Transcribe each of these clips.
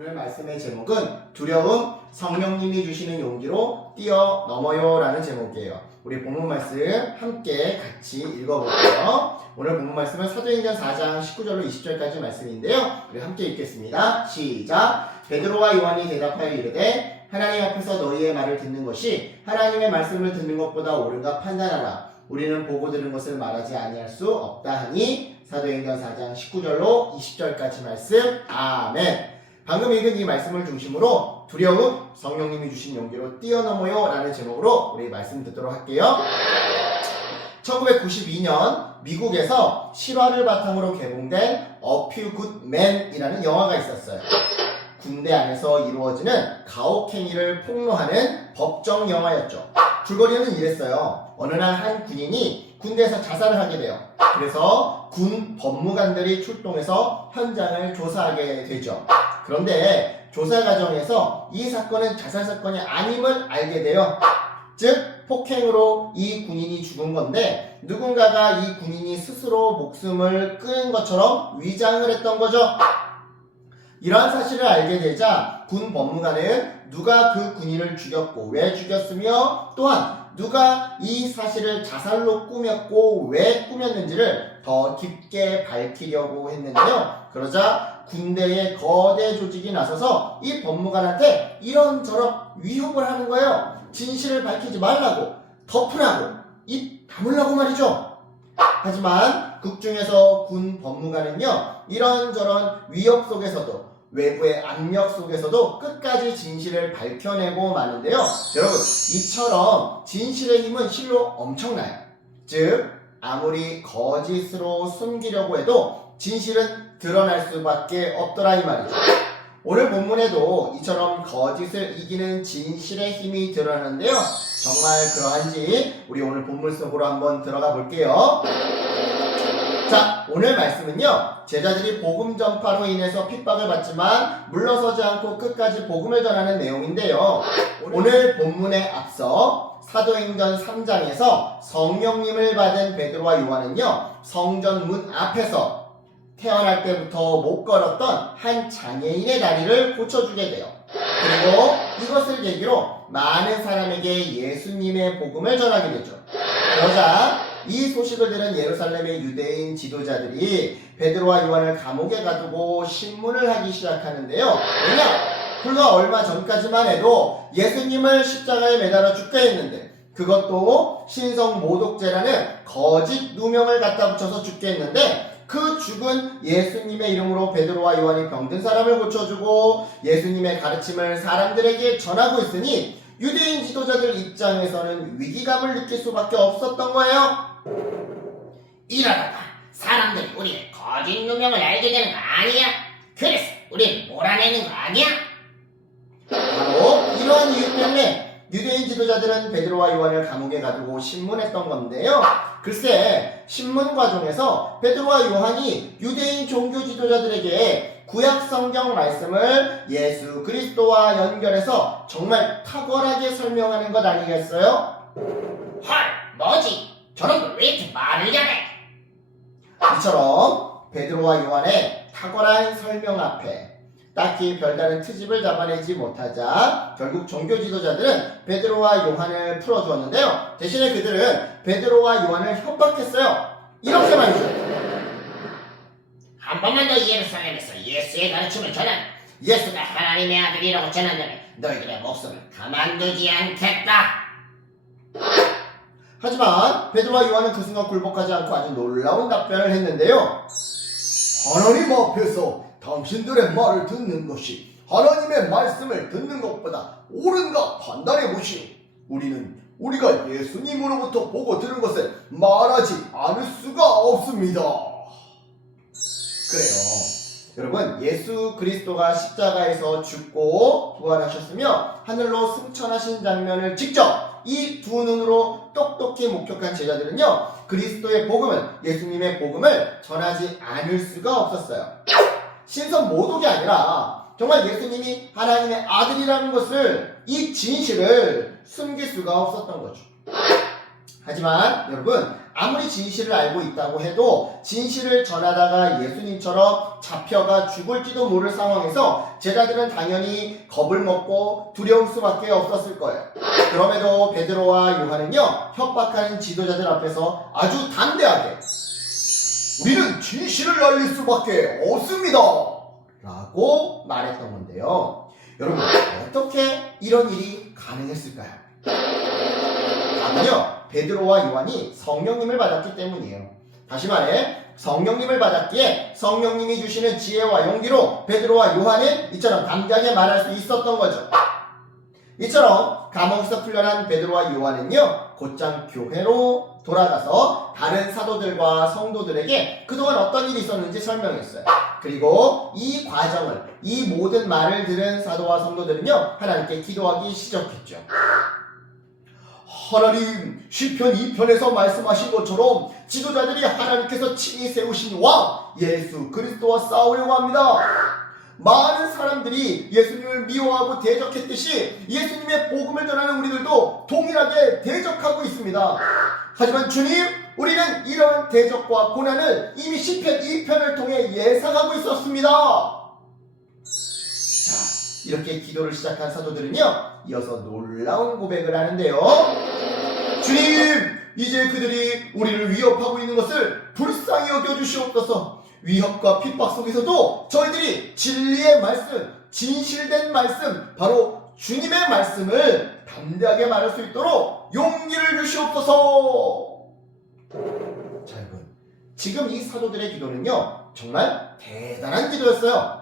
오늘 말씀의 제목은 두려움, 성령님이 주시는 용기로 뛰어넘어요 라는 제목이에요. 우리 본문 말씀 함께 같이 읽어볼게요. 오늘 본문 말씀은 사도행전 4장 19절로 20절까지 말씀인데요. 우리 함께 읽겠습니다. 시작! 베드로와 요한이 대답하여 이르되 하나님 앞에서 너희의 말을 듣는 것이 하나님의 말씀을 듣는 것보다 옳은가 판단하라. 우리는 보고 들은 것을 말하지 아니할 수 없다 하니. 사도행전 4장 19절로 20절까지 말씀. 아멘. 방금 읽은 이 말씀을 중심으로 두려움, 성령님이 주신 용기로 뛰어넘어요 라는 제목으로 우리 말씀 듣도록 할게요. 1992년 미국에서 실화를 바탕으로 개봉된 A Few Good Men이라는 영화가 있었어요. 군대 안에서 이루어지는 가혹행위를 폭로하는 법정 영화였죠. 줄거리는 이랬어요. 어느 날 한 군인이 군대에서 자살을 하게 돼요. 그래서 군 법무관들이 출동해서 현장을 조사하게 되죠. 그런데 조사 과정에서 이 사건은 자살 사건이 아님을 알게 돼요. 즉 폭행으로 이 군인이 죽은 건데 누군가가 이 군인이 스스로 목숨을 끊은 것처럼 위장을 했던 거죠. 이러한 사실을 알게 되자 군 법무관은 누가 그 군인을 죽였고 왜 죽였으며 또한 누가 이 사실을 자살로 꾸몄고 왜 꾸몄는지를 더 깊게 밝히려고 했는데요. 그러자 군대의 거대 조직이 나서서 이 법무관한테 이런저런 위협을 하는 거예요. 진실을 밝히지 말라고, 덮으라고, 입 다물라고 말이죠. 하지만 극중에서 군 법무관은요, 이런저런 위협 속에서도 외부의 압력 속에서도 끝까지 진실을 밝혀내고 마는데요. 여러분, 이처럼 진실의 힘은 실로 엄청나요. 즉, 아무리 거짓으로 숨기려고 해도 진실은 드러날 수밖에 없더라 이 말이죠. 오늘 본문에도 이처럼 거짓을 이기는 진실의 힘이 드러나는데요. 정말 그러한지 우리 오늘 본문 속으로 한번 들어가 볼게요. 자, 오늘 말씀은요, 제자들이 복음 전파로 인해서 핍박을 받지만 물러서지 않고 끝까지 복음을 전하는 내용인데요. 오늘 본문에 앞서 사도행전 3장에서 성령님을 받은 베드로와 요한은요, 성전 문 앞에서 태어날 때부터 못 걸었던 한 장애인의 다리를 고쳐주게 돼요. 그리고 이것을 계기로 많은 사람에게 예수님의 복음을 전하게 되죠. 그러자 이 소식을 들은 예루살렘의 유대인 지도자들이 베드로와 요한을 감옥에 가두고 신문을 하기 시작하는데요. 왜냐? 불과 얼마 전까지만 해도 예수님을 십자가에 매달아 죽게 했는데 그것도 신성 모독죄라는 거짓 누명을 갖다 붙여서 죽게 했는데 그 죽은 예수님의 이름으로 베드로와 요한이 병든 사람을 고쳐주고 예수님의 가르침을 사람들에게 전하고 있으니 유대인 지도자들 입장에서는 위기감을 느낄 수밖에 없었던 거예요. 이러다가 사람들이 우리의 거짓 누명을 알게 되는 거 아니야? 그래서 우리를 몰아내는 거 아니야? 바로 이러한 이유 때문에 유대인 지도자들은 베드로와 요한을 감옥에 가두고 신문했던 건데요. 글쎄 신문 과정에서 베드로와 요한이 유대인 종교 지도자들에게 구약 성경 말씀을 예수 그리스도와 연결해서 정말 탁월하게 설명하는 것 아니겠어요? 헐, 뭐지? 저놈들 왜 이렇게 말을 잘해? 이처럼 베드로와 요한의 탁월한 설명 앞에 딱히 별다른 트집을 잡아내지 못하자 결국 종교 지도자들은 베드로와 요한을 풀어주었는데요. 대신에 그들은 베드로와 요한을 협박했어요. 이렇게 말이죠. 한 번만 더 예루살렘에서 예수의 가르침을 전한 예수가 하나님의 아들이라고 전한다면 너희들의 목숨을 가만두지 않겠다. 하지만 베드로와 요한은 그 순간 굴복하지 않고 아주 놀라운 답변을 했는데요. 하나님 앞에서 당신들의 말을 듣는 것이 하나님의 말씀을 듣는 것보다 옳은가 판단해 보시오. 우리는 우리가 예수님으로부터 보고 들은 것을 말하지 않을 수가 없습니다. 그래요. 여러분, 예수 그리스도가 십자가에서 죽고 부활하셨으며 하늘로 승천하신 장면을 직접 이 두 눈으로 똑똑히 목격한 제자들은요, 그리스도의 복음을, 예수님의 복음을 전하지 않을 수가 없었어요. 신선 모독이 아니라 정말 예수님이 하나님의 아들이라는 것을, 이 진실을 숨길 수가 없었던 거죠. 하지만 여러분, 아무리 진실을 알고 있다고 해도 진실을 전하다가 예수님처럼 잡혀가 죽을지도 모를 상황에서 제자들은 당연히 겁을 먹고 두려울 수밖에 없었을 거예요. 그럼에도 베드로와 요한은요, 협박하는 지도자들 앞에서 아주 담대하게 우리는 진실을 알릴 수밖에 없습니다 라고 말했던 건데요. 여러분, 어떻게 이런 일이 가능했을까요? 답은요, 베드로와 요한이 성령님을 받았기 때문이에요. 다시 말해, 성령님을 받았기에 성령님이 주시는 지혜와 용기로 베드로와 요한은 이처럼 담대하게 말할 수 있었던 거죠. 이처럼 감옥에서 풀려난 베드로와 요한은요, 곧장 교회로 돌아가서 다른 사도들과 성도들에게 그동안 어떤 일이 있었는지 설명했어요. 그리고 이 과정을, 이 모든 말을 들은 사도와 성도들은요, 하나님께 기도하기 시작했죠. 하나님, 시편 2편에서 말씀하신 것처럼 지도자들이 하나님께서 친히 세우신 왕 예수 그리스도와 싸우려고 합니다. 많은 사람들이 예수님을 미워하고 대적했듯이 예수님의 복음을 전하는 우리들도 동일하게 대적하고 있습니다. 하지만 주님, 우리는 이런 대적과 고난을 이미 시편 2편을 통해 예상하고 있었습니다. 자, 이렇게 기도를 시작한 사도들은요, 이어서 놀라운 고백을 하는데요. 주님, 이제 그들이 우리를 위협하고 있는 것을 불쌍히 여겨주시옵소서. 위협과 핍박 속에서도 저희들이 진리의 말씀, 진실된 말씀, 바로 주님의 말씀을 담대하게 말할 수 있도록 용기를 주시옵소서. 자, 여러분, 지금 이 사도들의 기도는요, 정말 대단한 기도였어요.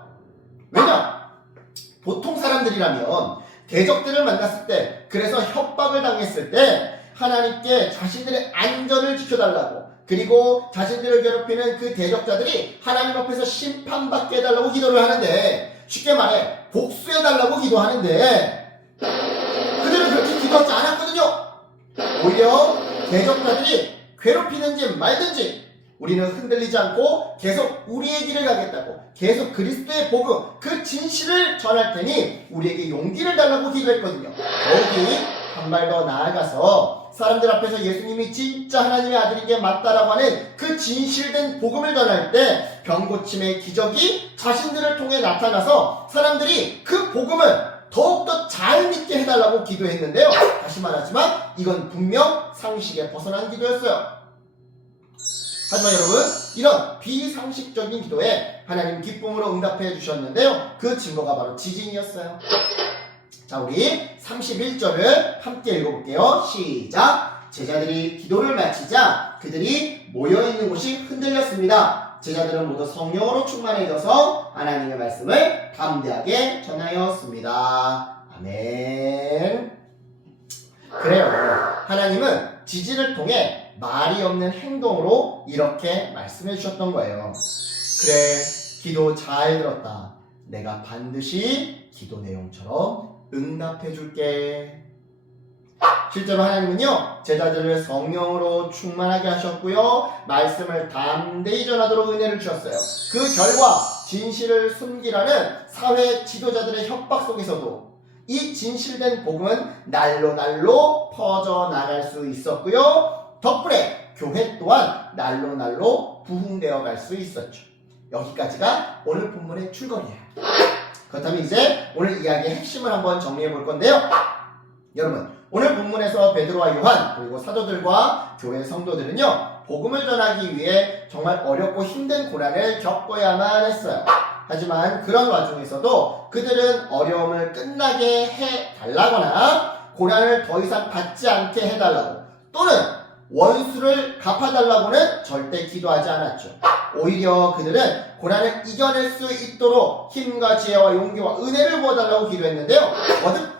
왜냐? 보통 사람들이라면 대적들을 만났을 때, 그래서 협박을 당했을 때 하나님께 자신들의 안전을 지켜달라고, 그리고 자신들을 괴롭히는 그 대적자들이 하나님 앞에서 심판받게 해달라고 기도를 하는데, 쉽게 말해 복수해달라고 기도하는데, 그들은 그렇게 기도하지 않았거든요. 오히려 대적자들이 괴롭히는지 말든지 우리는 흔들리지 않고 계속 우리의 길을 가겠다고, 계속 그리스도의 복음, 그 진실을 전할 테니 우리에게 용기를 달라고 기도했거든요. 더욱이 한 발 더 나아가서 사람들 앞에서 예수님이 진짜 하나님의 아들인 게 맞다라고 하는 그 진실된 복음을 전할 때 병고침의 기적이 자신들을 통해 나타나서 사람들이 그 복음을 더욱더 잘 믿게 해달라고 기도했는데요. 다시 말하지만 이건 분명 상식에 벗어난 기도였어요. 하지만 여러분, 이런 비상식적인 기도에 하나님 기쁨으로 응답해 주셨는데요. 그 증거가 바로 지진이었어요. 자, 우리 31절을 함께 읽어볼게요. 시작! 제자들이 기도를 마치자 그들이 모여있는 곳이 흔들렸습니다. 제자들은 모두 성령으로 충만해져서 하나님의 말씀을 담대하게 전하였습니다. 아멘. 그래요. 하나님은 지진을 통해 말이 없는 행동으로 이렇게 말씀해 주셨던 거예요. 그래, 기도 잘 들었다. 내가 반드시 기도 내용처럼 응답해 줄게. 실제로 하나님은요, 제자들을 성령으로 충만하게 하셨고요, 말씀을 담대히 전하도록 은혜를 주셨어요. 그 결과 진실을 숨기라는 사회 지도자들의 협박 속에서도 이 진실된 복음은 날로 날로 퍼져나갈 수 있었고요, 덕분에 교회 또한 날로 날로 부흥되어 갈 수 있었죠. 여기까지가 오늘 본문의 출거리예요. 그렇다면 이제 오늘 이야기의 핵심을 한번 정리해 볼 건데요. 여러분, 오늘 본문에서 베드로와 요한 그리고 사도들과 교회 성도들은요, 복음을 전하기 위해 정말 어렵고 힘든 고난을 겪어야만 했어요. 하지만 그런 와중에서도 그들은 어려움을 끝나게 해달라거나 고난을 더 이상 받지 않게 해달라고, 또는 원수를 갚아달라거는 절대 기도하지 않았죠. 오히려 그들은 고난을 이겨낼 수 있도록 힘과 지혜와 용기와 은혜를 부어달라고 기도했는데요.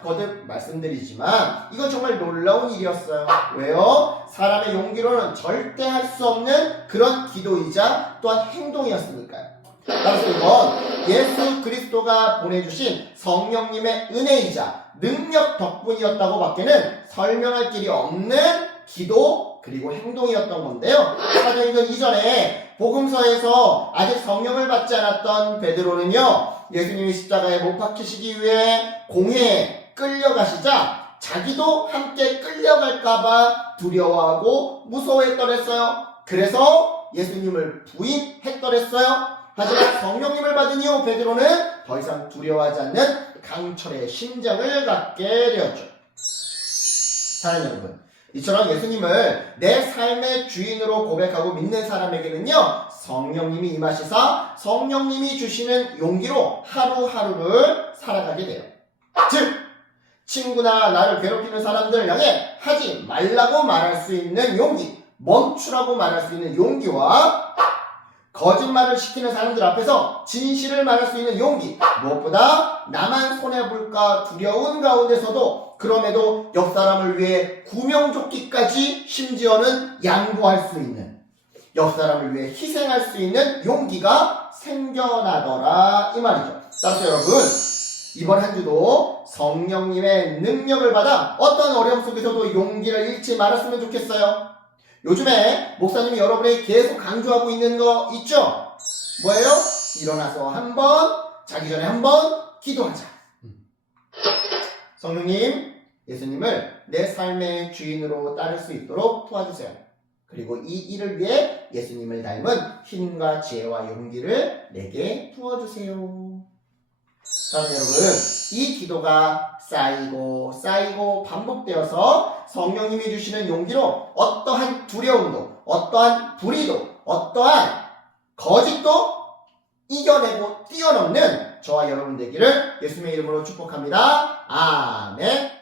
거듭 말씀드리지만 이건 정말 놀라운 일이었어요. 왜요? 사람의 용기로는 절대 할 수 없는 그런 기도이자 또한 행동이었으니까요. 따라서 이건 예수 그리스도가 보내주신 성령님의 은혜이자 능력 덕분이었다고 밖에는 설명할 길이 없는 기도 그리고 행동이었던 건데요. 사실 이건 이전에 복음서에서 아직 성령을 받지 않았던 베드로는요, 예수님이 십자가에 못 박히시기 위해 공회에 끌려가시자 자기도 함께 끌려갈까봐 두려워하고 무서워했더랬어요. 그래서 예수님을 부인했더랬어요. 하지만 성령님을 받은 이후 베드로는 더 이상 두려워하지 않는 강철의 심장을 갖게 되었죠. 사랑하는 여러분, 이처럼 예수님을 내 삶의 주인으로 고백하고 믿는 사람에게는요, 성령님이 임하시사 성령님이 주시는 용기로 하루하루를 살아가게 돼요. 즉, 친구나 나를 괴롭히는 사람들을 향해 하지 말라고 말할 수 있는 용기, 멈추라고 말할 수 있는 용기와 거짓말을 시키는 사람들 앞에서 진실을 말할 수 있는 용기, 무엇보다 나만 손해볼까 두려운 가운데서도 그럼에도 옆 사람을 위해 구명조끼까지 심지어는 양보할 수 있는, 옆 사람을 위해 희생할 수 있는 용기가 생겨나더라 이 말이죠. 따라서 여러분, 이번 한 주도 성령님의 능력을 받아 어떤 어려움 속에서도 용기를 잃지 말았으면 좋겠어요. 요즘에 목사님이 여러분에게 계속 강조하고 있는 거 있죠? 뭐예요? 일어나서 한번, 자기 전에 한번 기도하자. 성령님, 예수님을 내 삶의 주인으로 따를 수 있도록 도와주세요. 그리고 이 일을 위해 예수님을 닮은 힘과 지혜와 용기를 내게 부어주세요. 사랑하는 여러분, 이 기도가 쌓이고 반복되어서 성령님이 주시는 용기로 어떠한 두려움도, 어떠한 불의도, 어떠한 거짓도 이겨내고 뛰어넘는 저와 여러분 되기를 예수님의 이름으로 축복합니다. 아멘.